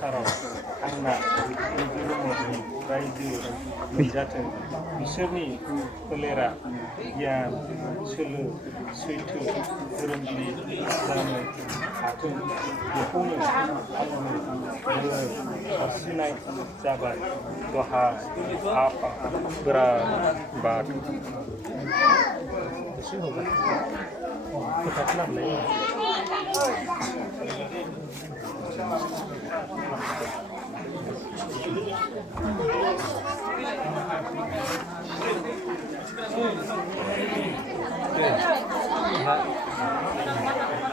संसाराव आंना रायजो मोनजाथों बिसोरनि फोलेरा गियान सोलो सैथो धोरोमगिरि जानो हाथों बेखौनो आङो बोर सारस्रिनाय जाबाय दहा आफा बोराइ बाथौ एसे होबाय खोथा खालामनाय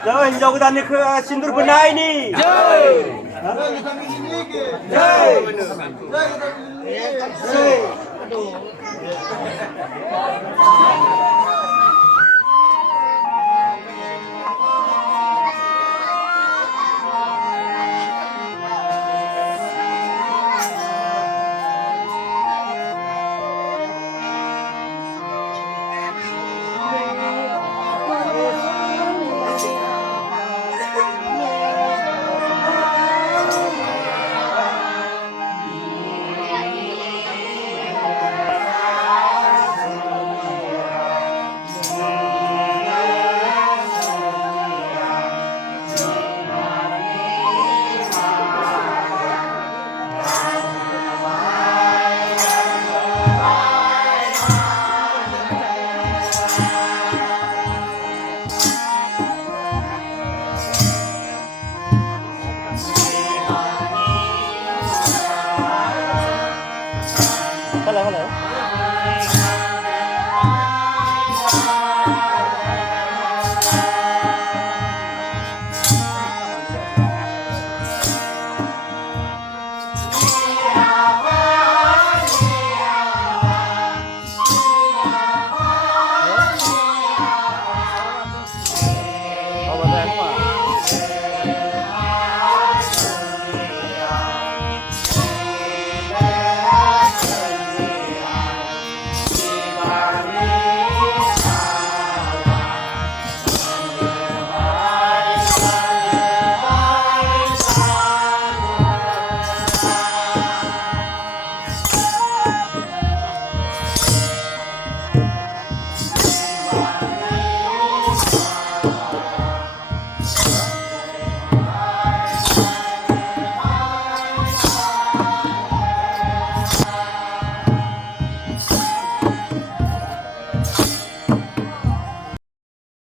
Jai hijau ketan ke sindur benai ni. Jai. Jai. Jai. Hello.